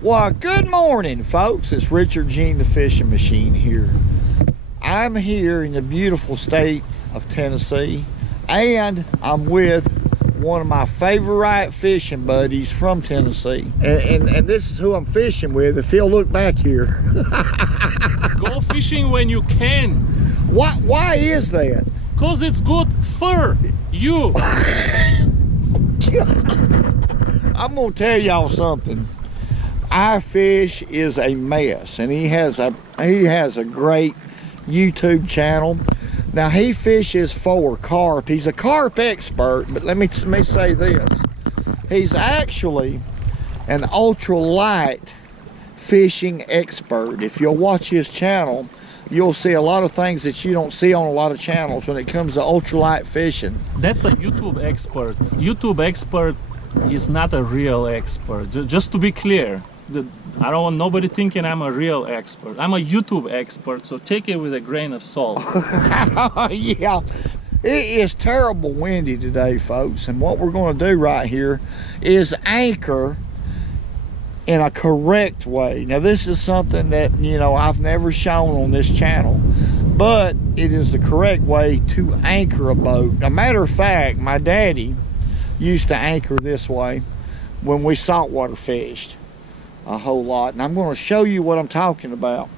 Well, good morning, folks. It's Richard the Fishing Machine here. I'm here in the beautiful state of Tennessee, and I'm with one of my favorite fishing buddies from Tennessee. And this is who I'm fishing with. If he'll look back here. Go fishing when you can. Why is that? Because it's good for you. I'm gonna tell y'all something. Our fish is a mess, and he has a great YouTube channel. Now he fishes for carp. He's a carp expert, but let me say this: he's actually an ultralight fishing expert. If you'll watch his channel, you'll see a lot of things that you don't see on a lot of channels when it comes to ultralight fishing. That's a YouTube expert. YouTube expert is not a real expert. Just to be clear, I don't want nobody thinking I'm a real expert. I'm a YouTube expert, so take it with a grain of salt. Yeah, it is terrible windy today, folks, and what we're going to do right here is anchor in a correct way. Now, this is something that, you know, I've never shown on this channel, but it is the correct way to anchor a boat. As a matter of fact, my daddy used to anchor this way when we saltwater fished a whole lot, and I'm going to show you what I'm talking about.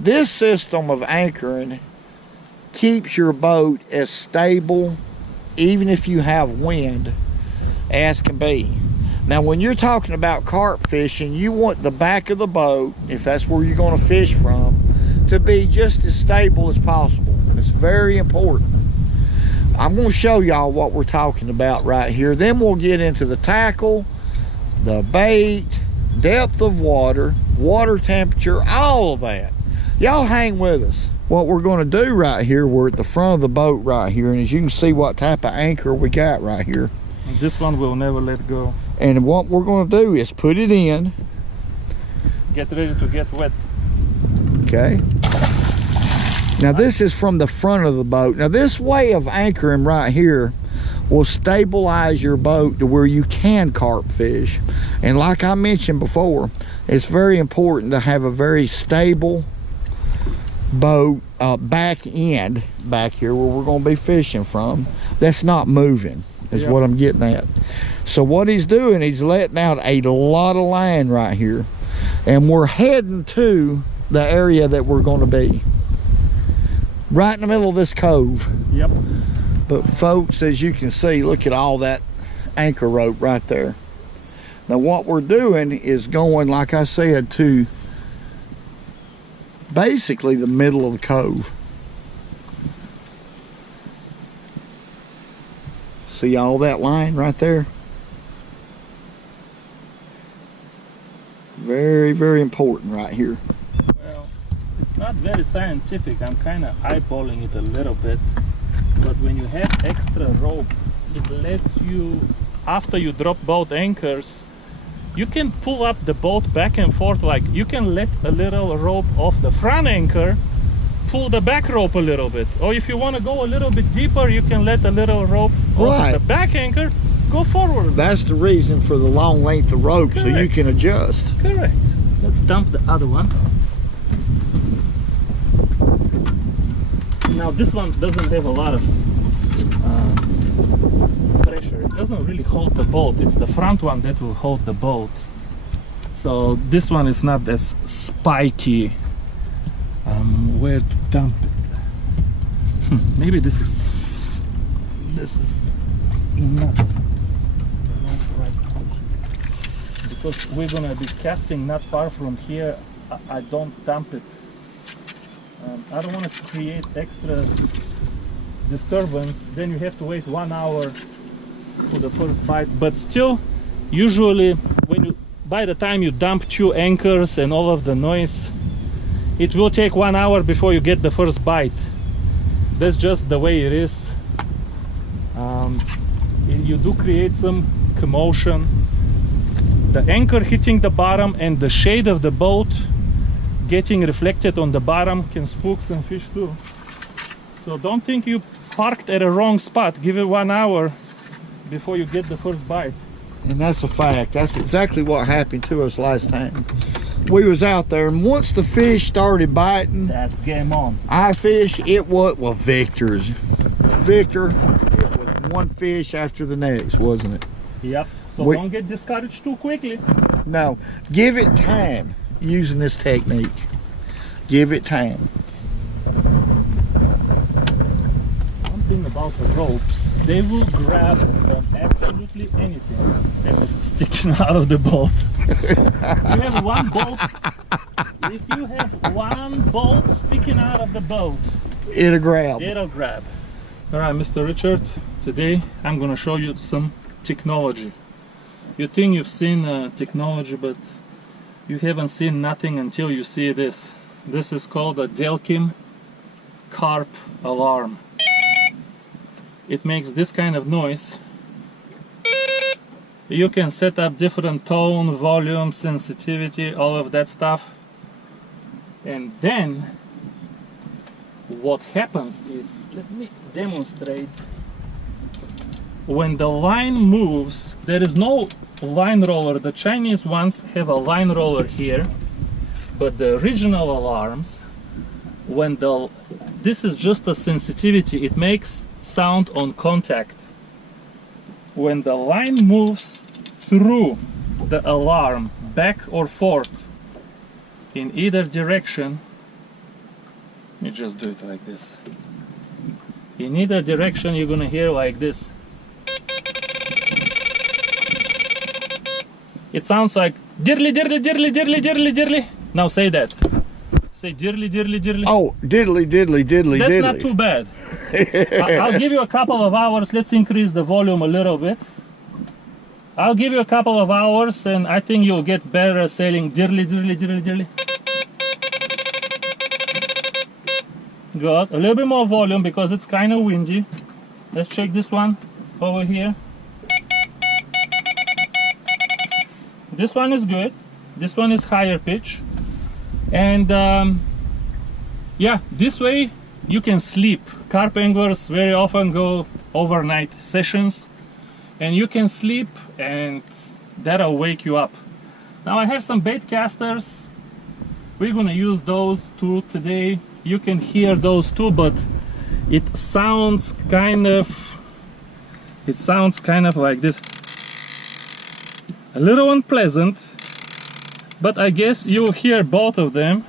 This system of anchoring keeps your boat as stable, even if you have wind, as can be. Now, when you're talking about carp fishing, you want the back of the boat, if that's where you're going to fish from, to be just as stable as possible. It's very important. I'm going to show y'all what we're talking about right here. Then we'll get into the tackle, the bait, depth of water, water temperature, all of that. Y'all hang with us. What we're going to do right here, we're at the front of the boat right here, and as you can see what type of anchor we got right here. This one will never let go. And what we're going to do is put it in. Get ready to get wet. Okay. Now this is from the front of the boat. Now this way of anchoring right here will stabilize your boat to where you can carp fish. And like I mentioned before, it's very important to have a very stable boat back end back here where we're going to be fishing from that's not moving, is what I'm getting at. So what he's doing, he's letting out a lot of line right here, and we're heading to the area that we're going to be, right in the middle of this cove. Yep. But folks, as you can see, look at all that anchor rope right there. Now what we're doing is going, like I said, to basically the middle of the cove. See all that line right there? Very, very important right here. Well, it's not very scientific. I'm kind of eyeballing it a little bit. But when you have extra rope, it lets you, after you drop both anchors, you can pull up the boat back and forth. Like you can let a little rope off the front anchor, pull the back rope a little bit. Or if you want to go a little bit deeper, you can let a little rope off the back anchor, go forward. That's the reason for the long length of rope. Correct. So you can adjust. Correct. Let's dump the other one. Now this one doesn't have a lot of pressure. It doesn't really hold the boat. It's the front one that will hold the boat. So this one is not as spiky. Where to dump it? Maybe this is enough. Because we're gonna be casting not far from here. I don't dump it. I don't want to create extra disturbance. Then you have to wait 1 hour for the first bite. But still, usually by the time you dump 2 anchors and all of the noise, it will take 1 hour before you get the first bite. That's just the way it is. You do create some commotion. The anchor hitting the bottom and the shade of the boat getting reflected on the bottom can spook some fish too. So don't think you parked at a wrong spot. Give it 1 hour before you get the first bite. And that's a fact. That's exactly what happened to us last time. We was out there, and once the fish started biting, that's game on. I fish, it was, well, Victor, it was one fish after the next, wasn't it? Yep. So don't get discouraged too quickly. No, give it time using this technique. Give it time. One thing about the ropes, they will grab on absolutely anything that is sticking out of the boat. You have one boat. If you have one bolt sticking out of the boat, it'll grab. It'll grab. All right, Mr. Richard, today I'm going to show you some technology. You think you've seen technology, but you haven't seen nothing until you see this. This is called a Delkim Carp alarm. It makes this kind of noise. You can set up different tone, volume, sensitivity, all of that stuff. And then what happens is, let me demonstrate. When the line moves, there is no line roller. The Chinese ones have a line roller here, but the original alarms, this is just a sensitivity, it makes sound on contact. When the line moves through the alarm, back or forth, in either direction, let me just do it like this. In either direction, you're gonna hear like this. It sounds like diddly diddly diddly diddly diddly diddly. Now say that. Say diddly diddly diddly. Oh, diddly diddly diddly That's diddly. not too bad. I'll give you a couple of hours. Let's increase the volume a little bit. I'll give you a couple of hours, and I think you'll get better at saying diddly diddly diddly diddly. Good. A little bit more volume because it's kind of windy. Let's check this one over here. This one is good. This one is higher pitch. And yeah, this way you can sleep. Carp anglers very often go overnight sessions, and you can sleep, and that'll wake you up. Now I have some bait casters. We're gonna use those two today. You can hear those too, but it sounds kind of like this. A little unpleasant, but I guess you'll hear both of them.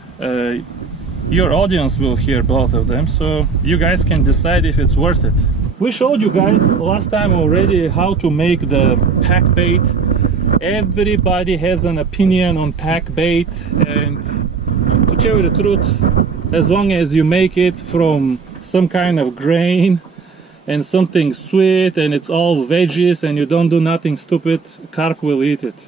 Your audience will hear both of them, so you guys can decide if it's worth it. We showed you guys last time already how to make the pack bait. Everybody has an opinion on pack bait, and to tell you the truth, as long as you make it from some kind of grain and something sweet and it's all veggies and you don't do nothing stupid, carp will eat it.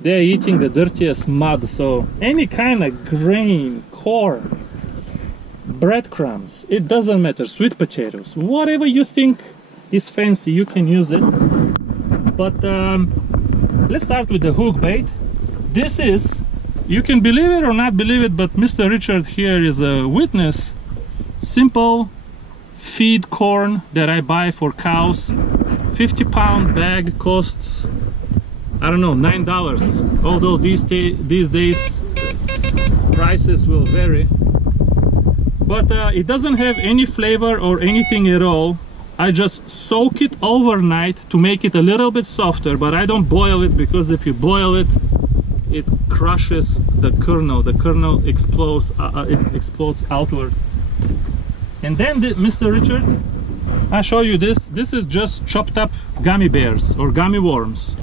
They're eating the dirtiest mud, so any kind of grain, corn, breadcrumbs, it doesn't matter, sweet potatoes, whatever you think is fancy, you can use it. But let's start with the hook bait. This is, you can believe it or not believe it, but Mr. Richard here is a witness. Simple feed corn that I buy for cows. 50-pound bag costs, I don't know, $9. Although these days prices will vary. But it doesn't have any flavor or anything at all. I just soak it overnight to make it a little bit softer, but I don't boil it, because if you boil it, it crushes the kernel. The kernel explodes, it explodes outward. And then Mr. Richard, I show you this. This is just chopped up gummy bears or gummy worms.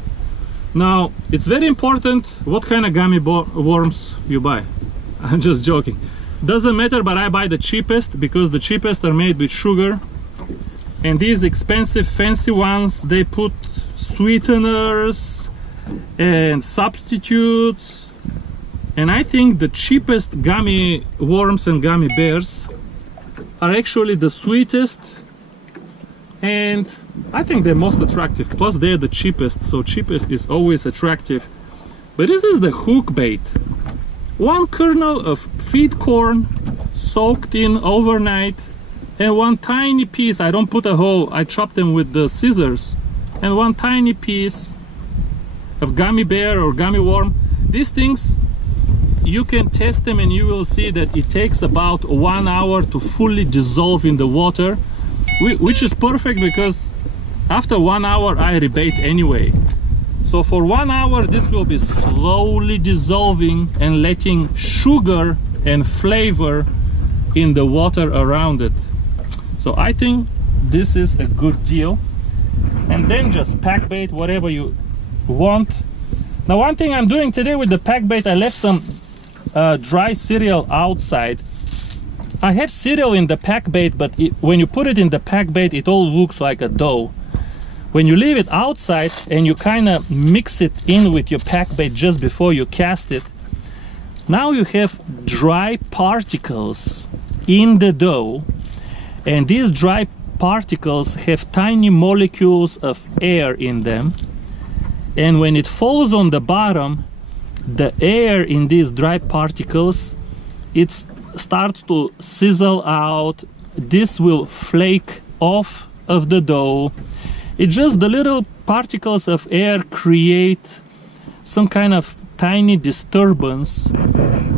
Now, it's very important what kind of gummy worms you buy. I'm just joking. Doesn't matter, but I buy the cheapest, because the cheapest are made with sugar. And these expensive fancy ones, they put sweeteners and substitutes. And I think the cheapest gummy worms and gummy bears are actually the sweetest, and I think they're most attractive. Plus they're the cheapest, so cheapest is always attractive. But this is the hook bait. One kernel of feed corn soaked in overnight, and one tiny piece, I don't put a whole, I chop them with the scissors, and one tiny piece of gummy bear or gummy worm. These things, you can test them and you will see that it takes about 1 hour to fully dissolve in the water, which is perfect because after 1 hour I rebait anyway. So for 1 hour this will be slowly dissolving and letting sugar and flavor in the water around it. So I think this is a good deal. And then just pack bait whatever you want. Now one thing I'm doing today with the pack bait, I left some dry cereal outside. I have cereal in the pack bait, but when you put it in the pack bait it all looks like a dough. When you leave it outside and you kind of mix it in with your pack bait just before you cast it, now you have dry particles in the dough, and these dry particles have tiny molecules of air in them, and when it falls on the bottom, the air in these dry particles, it starts to sizzle out. This will flake off of the dough. It's just the little particles of air create some kind of tiny disturbance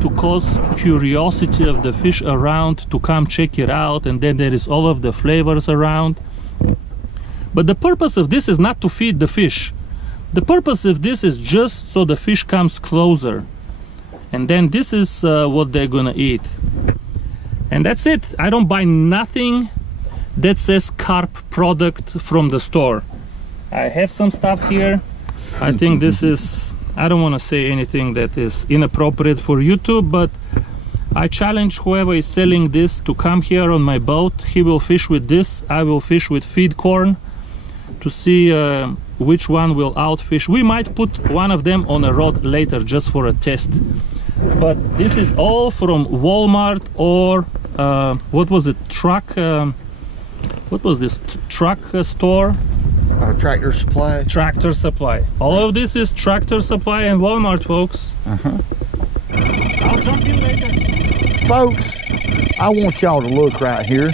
to cause curiosity of the fish around to come check it out, and then there is all of the flavors around. But the purpose of this is not to feed the fish. The purpose of this is just so the fish comes closer, and then this is what they're gonna eat. And that's it. I don't buy nothing that says Carp product from the store. I have some stuff here. I think this is, I don't want to say anything that is inappropriate for YouTube, but I challenge whoever is selling this to come here on my boat. He will fish with this, I will fish with feed corn, to see which one will outfish. We might put one of them on a rod later just for a test. But this is all from Walmart or what was it, what was this, truck store? Tractor Supply. Tractor Supply. All of this is Tractor Supply and Walmart, folks. I'll jump in later. Folks, I want y'all to look right here.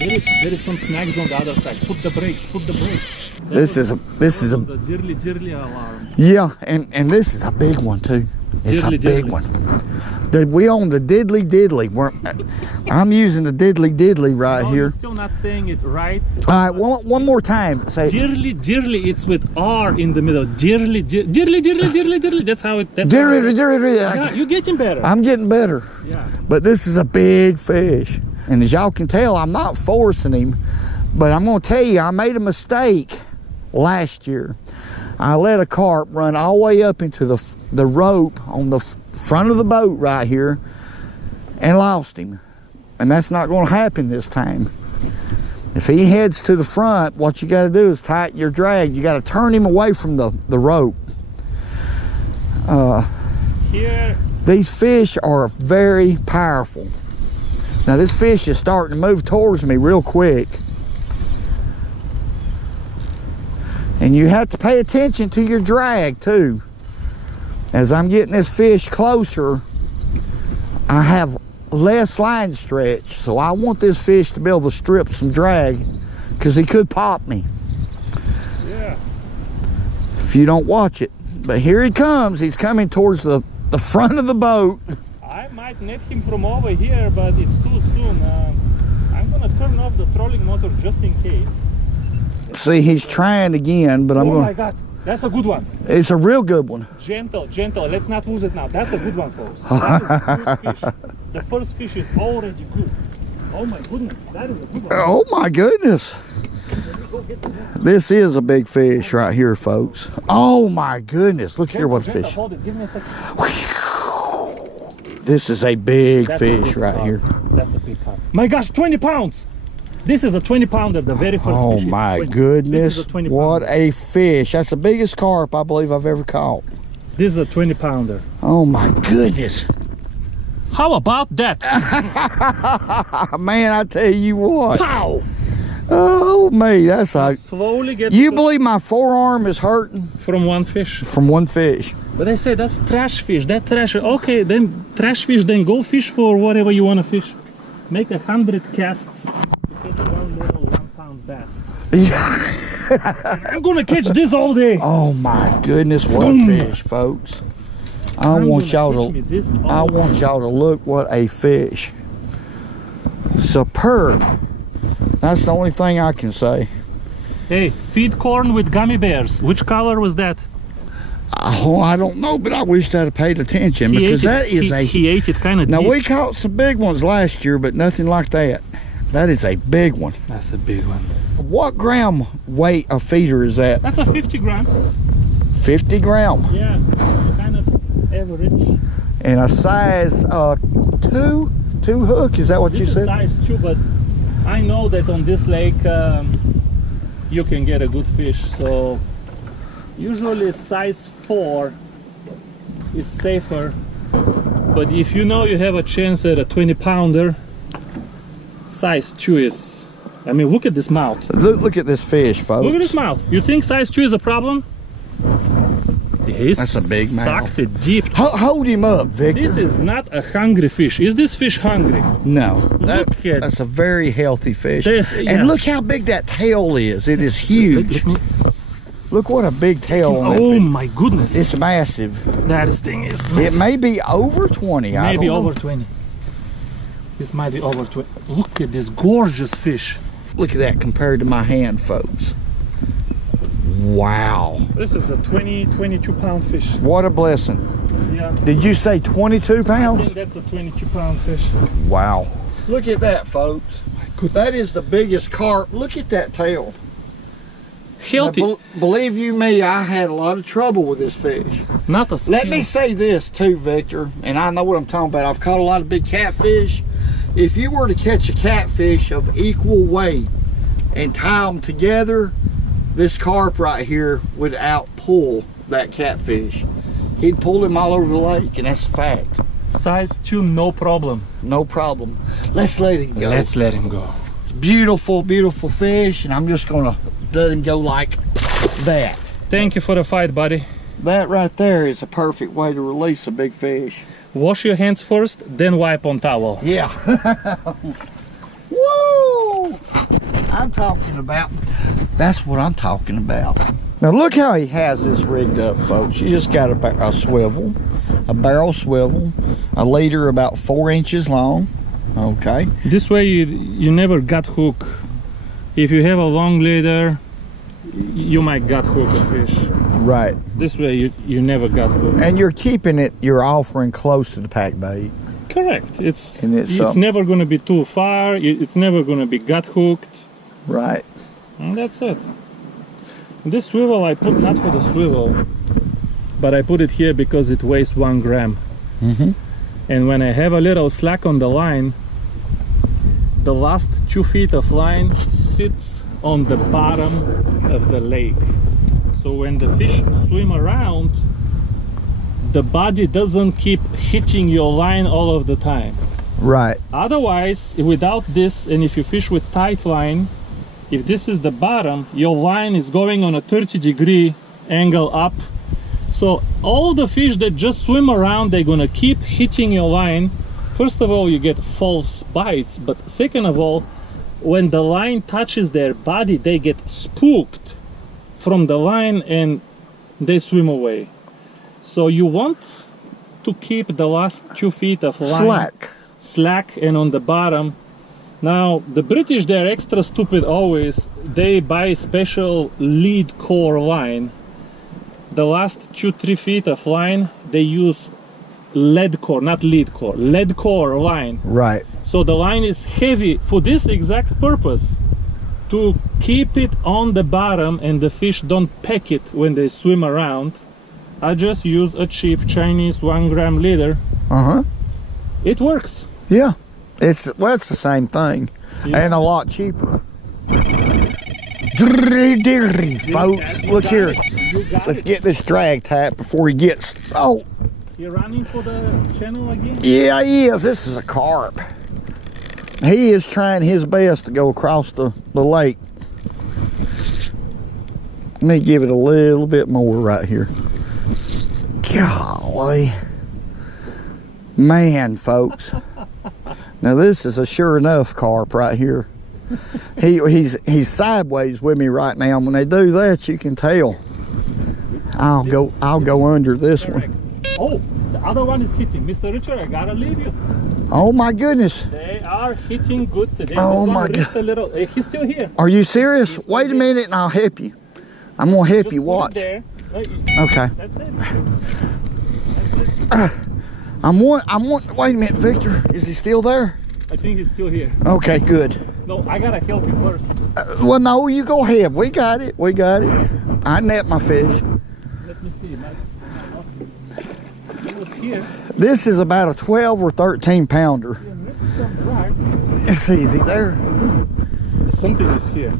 There is some snags on the other side. Put the brakes, put the brakes. This is a the dirly alarm. Yeah, and this is a big one too. It's a big one. We own the diddly. I'm using the diddly right here. You're still not saying it right. All right, one more time. Say dirly. It's with R in the middle. Dirly. That's how it. That's dirly. Yeah, you're getting better. I'm getting better. Yeah. But this is a big fish, and as y'all can tell, I'm not forcing him. But I'm going to tell you, I made a mistake last year. I let a carp run all the way up into the rope on the front of the boat right here and lost him. And that's not going to happen this time. If he heads to the front, what you got to do is tighten your drag. You got to turn him away from the rope. Here. These fish are very powerful. Now this fish is starting to move towards me real quick. And you have to pay attention to your drag too. As I'm getting this fish closer, I have less line stretch, so I want this fish to be able to strip some drag because he could pop me. Yeah. If you don't watch it. But here he comes. He's coming towards the front of the boat. I might net him from over here, but it's too soon. I'm gonna turn off the trolling motor just in case. See, he's trying again, but I'm going to... Oh my God, that's a good one. It's a real good one. Gentle. Let's not lose it now. That's a good one, folks. That is a good fish. The first fish is already good. Oh my goodness, that is a good one. Oh my goodness. This is a big fish right here, folks. Oh my goodness, look here what a fish. Hold it. Give me a second. This is a big fish right here. That's a big carp. My gosh, 20 pounds. This is a 20-pounder, the very first fish. Oh my goodness, This is a what a fish. That's the biggest carp I believe I've ever caught. This is a 20-pounder. Oh my goodness. How about that? Man, I tell you what. Pow! Oh me, that's a... Slowly get... You believe my forearm is hurting? From one fish. From one fish. But they say that's trash fish, that trash. Okay, then trash fish, then go fish for whatever you want to fish. Make 100 casts. Catch one little 1-pound bass. Yeah. I'm gonna catch this all day. Oh my goodness, what a fish, folks. I want y'all to look what a fish. Superb. That's the only thing I can say. Hey, feed corn with gummy bears. Which color was that? Oh, I don't know, but I wish I'd have paid attention because that is he ate it kind of deep. Now we caught some big ones last year, but nothing like that. That is a big one. That's a big one. What gram weight a feeder is that? That's a 50 gram. 50 gram. Yeah, kind of average. And a size 2 hook, is that what you said? Size 2, but I know that on this lake you can get a good fish. So usually size 4 is safer. But if you know you have a chance at a 20-pounder, size 2 is. I mean, look at this mouth. Look at this fish, folks. Look at this mouth. You think size 2 is a problem? That's a big mouth. Sucked it deep. Hold him up, Victor. This is not a hungry fish. Is this fish hungry? No. That's a very healthy fish. And look how big that tail is. It is huge. Look what a big tail on that fish. My goodness. It's massive. That thing is massive. It may be over 20. Maybe over 20. This might be over 20. Look at this gorgeous fish. Look at that compared to my hand, folks. Wow. This is a 22 pound fish. What a blessing. Yeah. Did you say 22 pounds? I think that's a 22 pound fish. Wow. Look at that, folks. That is the biggest carp. Look at that tail. Healthy. Now, believe you me, I had a lot of trouble with this fish. Not a skin. Let me say this too, Victor, and I know what I'm talking about. I've caught a lot of big catfish. If you were to catch a catfish of equal weight and tie them together, this carp right here would outpull that catfish. He'd pull him all over the lake, and that's a fact. Size 2, no problem. No problem. Let's let him go. Let's let him go. It's beautiful, beautiful fish, and I'm just gonna let him go like that. Thank you for the fight, buddy. That right there is a perfect way to release a big fish. Wash your hands first, then wipe on towel. Yeah. Woo! I'm talking about, that's what I'm talking about. Now look how he has this rigged up, folks. You just got a swivel, a barrel swivel, a leader about 4 inches long. Okay. This way you never gut hook. If you have a long leader, you might gut hook a fish. Right. This way you never gut hook. And you're keeping it, you're offering close to the pack bait. Correct. It's it's never going to be too far. It's never going to be gut hooked. Right. And that's it. This swivel I put not for the swivel, but I put it here because it weighs 1 gram. Mm-hmm. And when I have a little slack on the line, the last 2 feet of line sits on the bottom of the lake. So when the fish swim around, the body doesn't keep hitting your line all of the time. Right. Otherwise, without this, and if you fish with tight line, if this is the bottom, your line is going on a 30-degree angle up. So all the fish that just swim around, they're gonna keep hitting your line. First of all, you get false bites, but second of all, when the line touches their body, they get spooked from the line and they swim away. So you want to keep the last 2 feet of line slack and on the bottom. Now the British, they're extra stupid always. They buy special lead core line. The last 2-3 feet of line they use lead core, not lead core, lead core line. Right. So the line is heavy for this exact purpose, to keep it on the bottom and the fish don't peck it when they swim around. I just use a cheap Chinese 1 gram leader. Uh-huh. It works. Yeah. It's the same thing. Yeah. And a lot cheaper. Folks, look here. Let's get this drag tap before he gets... Oh! You're running for the channel again? Yeah, he is. This is a carp. He is trying his best to go across the lake. Let me give it a little bit more right here. Golly. Man, folks. Now this is a sure enough carp right here. He's sideways with me right now. When they do that, you can tell. I'll go under this one. Oh, the other one is hitting. Mr. Richard, I gotta leave you. Oh my goodness. They are hitting good today. Oh my God. He's still here. Are you serious? Wait a minute and I'll help you. I'm gonna help you. Watch. Okay. That's it. Wait a minute, Victor. Is he still there? I think he's still here. Okay, good. No, I gotta help you first. Well, no, you go ahead. We got it. I net my fish. Let me see. He was here. This is about a 12 or 13 pounder. It's easy there. Something is here.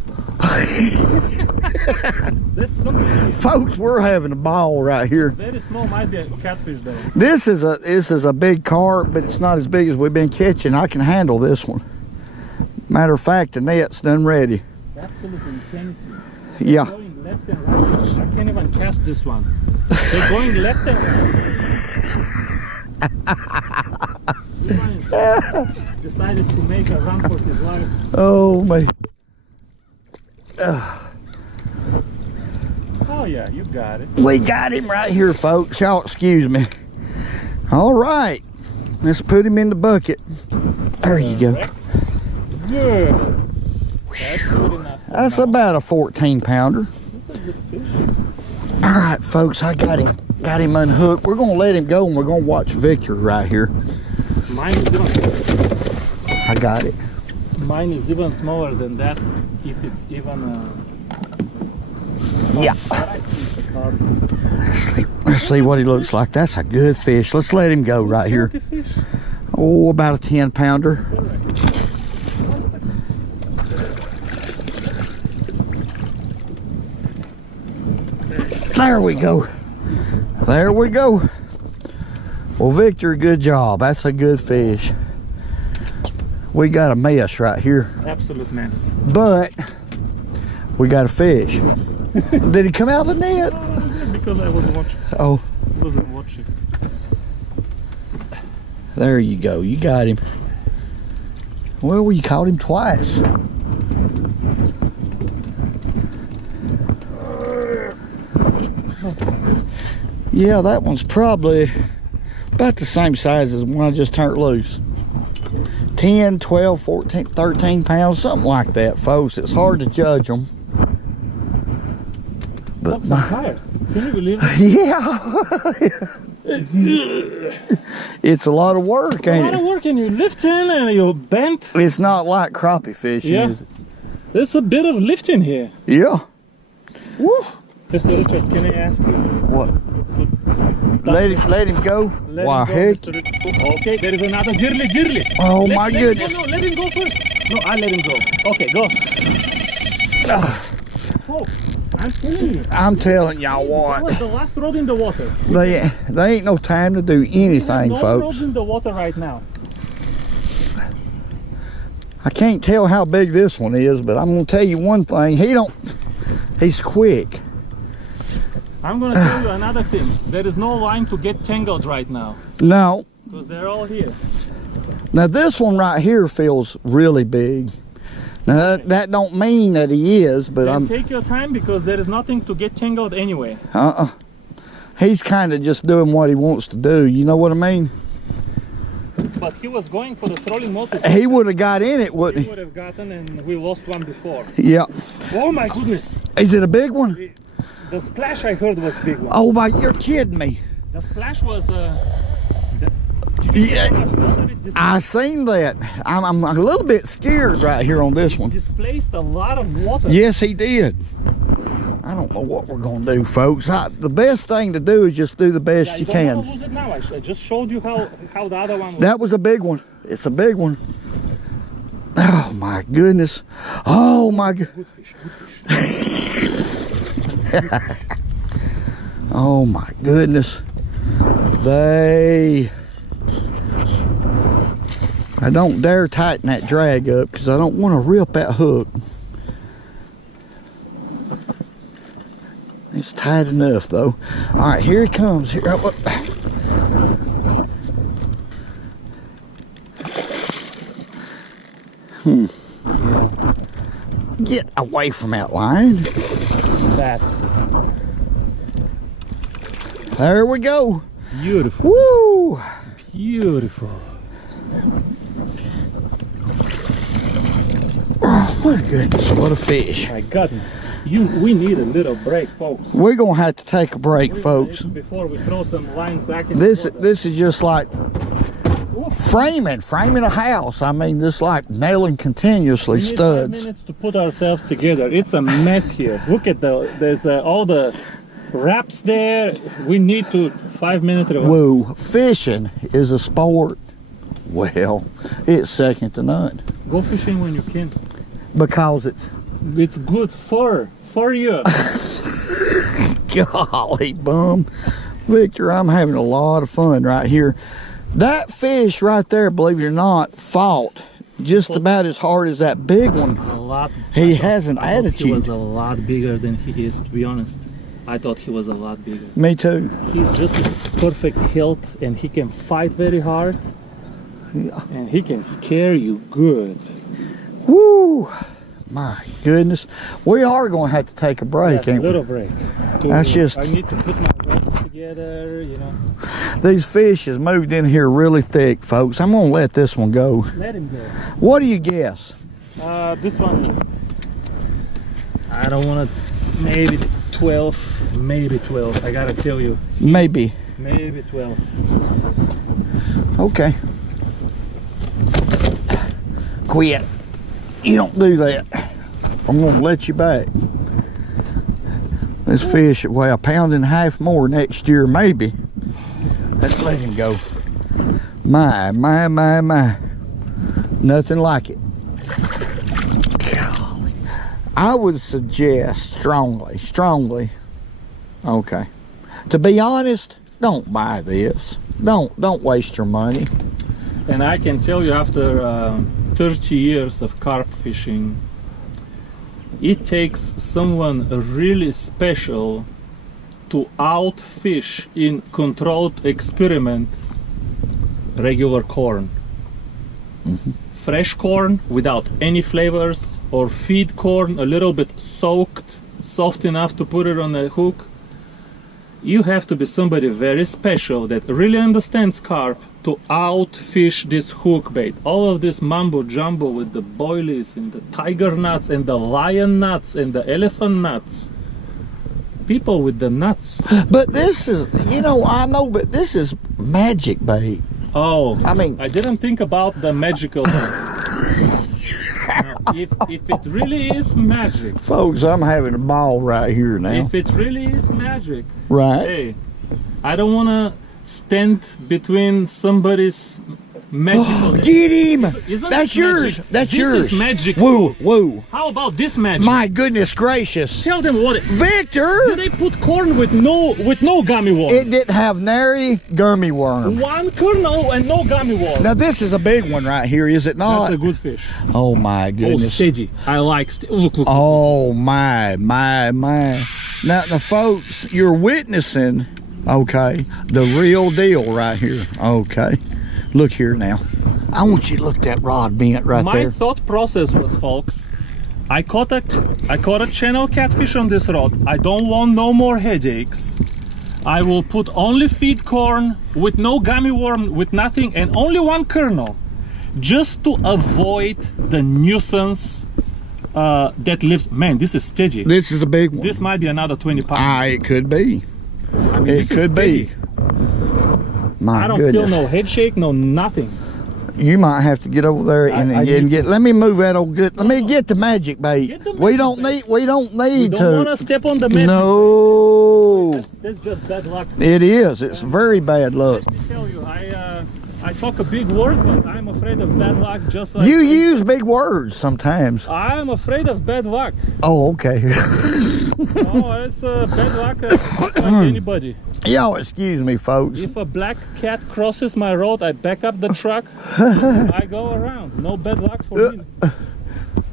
There's something here. Folks, we're having a ball right here. Very small, might be a catfish though. This is a big carp, but it's not as big as we've been catching. I can handle this one. Matter of fact, the net's done ready. Absolute insanity. Yeah. They're going left and right. I can't even cast this one. They're going left and right. Decided to make a run for his life. Oh my. Oh yeah, you got it. We got him right here, folks. Y'all excuse me. All right. Let's put him in the bucket. There you go. Good. That's good enough. That's about a 14 pounder. All right, folks, I got him unhooked. We're gonna let him go and we're gonna watch Victor right here. Mine is even. I got it. Mine is even smaller than that. If it's even. Yeah. Let's see what he looks like. That's a good fish. Let's let him go right here. Oh, about a 10 pounder. There we go. There we go. Well, Victor, good job. That's a good fish. We got a mess right here. Absolute mess. But we got a fish. Did he come out of the net? Because I wasn't watching. Oh. I wasn't watching. There you go. You got him. Well, we caught him twice. Yeah, that one's probably about the same size as the one I just turned loose. 10, 12, 14, 13 pounds, something like that, folks. It's hard to judge them. But I'm tired. Can you believe it? Yeah. It's a lot of work, ain't it? A lot of work, and you're lifting and you're bent. It's not like crappie fishing, is it? There's a bit of lifting here. Yeah. Woo. Mr. Richard, can I ask you? What? Let him go? Why, heck. Okay, there is another jirly. Oh, my goodness. No, let him go first. No, I let him go. Okay, go. Oh, I'm telling you. I'm telling y'all what. That was the last rod in the water. They ain't no time to do anything, no folks. rods in the water right now. I can't tell how big this one is, but I'm going to tell you one thing. He's quick. I'm going to tell you another thing. There is no line to get tangled right now. No. Because they're all here. Now this one right here feels really big. Now that don't mean that he is, but then take your time because there is nothing to get tangled anyway. He's kind of just doing what he wants to do. You know what I mean? But he was going for the trolling motor. He would have got in it, wouldn't he? He would have gotten, and we lost one before. Yeah. Oh my goodness. Is it a big one? The splash I heard was big one. Oh my, you're kidding me. The splash was yeah, I seen that. I'm a little bit scared right here on this one. Displaced a lot of water. Yes, he did. I don't know what we're gonna do, folks. The best thing to do is just do the best you can. Don't lose it now. I just showed you how the other one was. That was a big one. It's a big one. Oh my goodness. Oh my god. Good fish. Good fish. Oh my goodness. I don't dare tighten that drag up because I don't want to rip that hook. It's tight enough though. All right, here he comes. Here. away from that line. That's There we go. beautiful. Woo! Beautiful. Oh my goodness, what a fish. My God, we need a little break, folks. We're gonna have to take a break, folks. Before we throw some lines back in This the water. this is just like framing a house. I mean, just like nailing continuously We need 5 studs. minutes to put ourselves together. It's a mess here. Look at there's all the wraps there. We need to 5 minutes. Woo, fishing is a sport. Well, it's second to none Go fishing when you can. because it's It's good for you. golly bum. Victor, I'm having a lot of fun right here. That fish right there, believe it or not, fought just about as hard as that big one. A lot. He has an I thought attitude. He was a lot bigger than he is, to be honest. I thought he was a lot bigger. Me too. He's just in perfect health and he can fight very hard. Yeah. And he can scare you good. Woo! My goodness. We are going to have to take a break, Yeah, a ain't we? little break. That's just- I need to put my rope together, you know. These fish has moved in here really thick, folks. I'm going to let this one go. Let him go. What do you guess? This one is, I don't want to, maybe 12, maybe 12. I gotta tell you, Maybe. maybe 12. Okay. Quit. You don't do that. I'm going to let you back. This fish will weigh 1.5 pounds more next year, maybe. Let's let him go. My. Nothing like it. Golly. I would suggest strongly, okay, to be honest, don't buy this. Don't waste your money. And I can tell you, after 30 years of carp fishing, it takes someone really special to outfish in controlled experiment regular corn. Fresh corn without any flavors, or feed corn a little bit soaked, soft enough to put it on a hook. You have to be somebody very special that really understands carp to outfish this hook bait. All of this mambo jumbo with the boilies and the tiger nuts and the lion nuts and the elephant nuts. People with the nuts. But this is, I know, but this is magic bait. Oh, I mean, I didn't think about the magical thing. If it really is magic, folks, I'm having a ball right here now. if it really is magic, Right? hey, I don't want to stand between somebody's magical. Get him! Isn't That's this yours. magic? That's This yours. is magic. Woo. How about this magic? My goodness gracious. Tell them what it. Victor! Do they put corn with no gummy worm? It didn't have nary gummy worm. One kernel and no gummy worm. Now this is a big one right here, is it not? That's a good fish. Oh my Oh, goodness. steady. I like. Look. Oh my. Now folks, you're witnessing, okay, the real deal right here. Okay. Look here now. I want you to look at that rod bent right My there. thought process was, folks, I caught a channel catfish on this rod. I don't want no more headaches. I will put only feed corn with no gummy worm, with nothing, and only one kernel, just to avoid the nuisance that lives. Man, this is steady. This is a big one. This might be another 20 pounds. It could be. I mean, It this is could be. steady. My I don't goodness. feel no head shake, no nothing. You might have to get over there and I need get. Let me move that old good. Let me get the magic bait. Get the We magic don't bait. need. We don't You need don't want to. to step on the magic. No, That's just bad luck. it is. It's very bad luck. Let me tell you, I talk a big word, but I'm afraid of bad luck. Just like You use big words sometimes. I'm afraid of bad luck. Oh, okay. No, it's bad luck like anybody. Y'all excuse me, folks. If a black cat crosses my road, I back up the truck. I go around. No bad luck for me.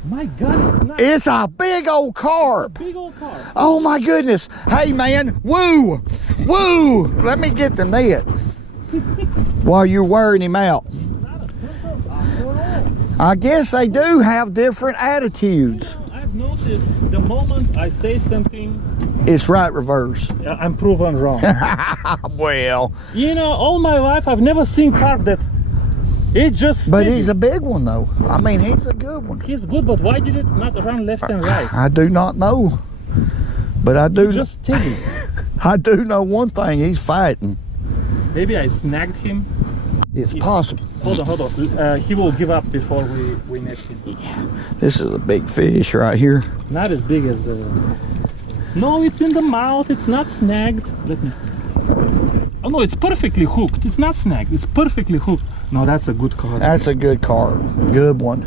My God, it's not It's a big old carp. a big old car. Oh my goodness. Hey man, woo. Let me get the net while you're wearing him out. Not a turtle after all. I guess they do have different attitudes. I've notice the moment I say something, It's right reverse. I'm proven wrong. Well, You know, all my life I've never seen carp that it just. but steady. he's a big one though. I mean, he's a good one. He's good, but why did it not run left and right? I do not know, but I do. He's just steady. I do know one thing. He's fighting. Maybe I snagged him. It's possible. Hold on. He will give up before we net him. This is a big fish right here. Not as big as the. No, it's in the mouth. It's not snagged. Let me. Oh no, it's perfectly hooked. It's not snagged. It's perfectly hooked. No, that's a good carp. That's a good carp. Good one.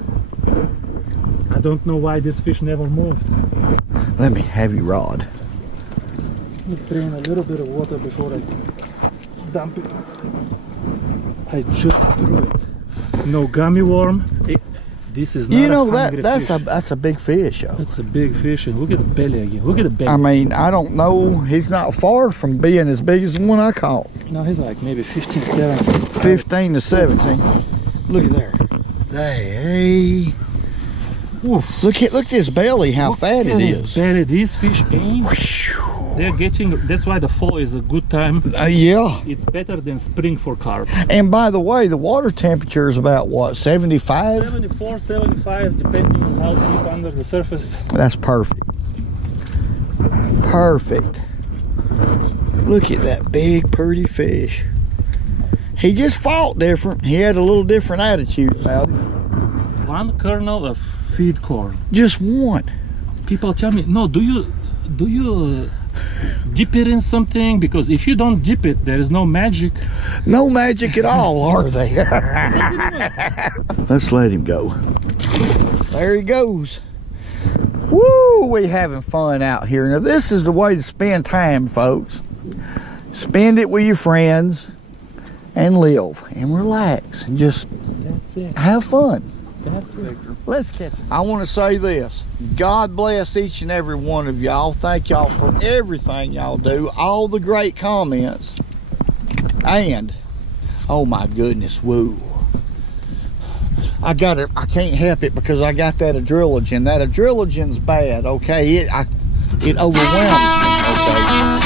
I don't know why this fish never moved. Let me have you rod. Let me drain a little bit of water before I dump it. I just threw it. No gummy worm. This is not You know a hungry that's fish. a big fish, yo. That's a big fish, and look at the belly again. Look at the belly. I mean, I don't know. He's not far from being as big as the one I caught. No, he's like maybe 15, 17. 15 to 17. Look at there. Hey. Oof. Look at this belly, how fat it His is. belly. These fish ain't. Whew. They're getting. That's why the fall is a good time. Yeah. It's better than spring for carp. And by the way, the water temperature is about what, 75? 74, 75, depending on how deep under the surface. That's perfect. Perfect. Look at that big, pretty fish. He just fought different. He had a little different attitude about it. One kernel of feed corn. Just one. People tell me, no, do you dip it in something? Because if you don't dip it, there is no magic. No magic at all, are they? Let's let him go. There he goes. Woo, we having fun out here. Now this is the way to spend time, folks. Spend it with your friends and live and relax and just That's it. have fun. That's it. Let's catch it. I want to say this. God bless each and every one of y'all. Thank y'all for everything y'all do. All the great comments. And, oh my goodness, woo. I can't help it because I got that adrenaline. That adrenaline's bad, okay? It overwhelms me, okay?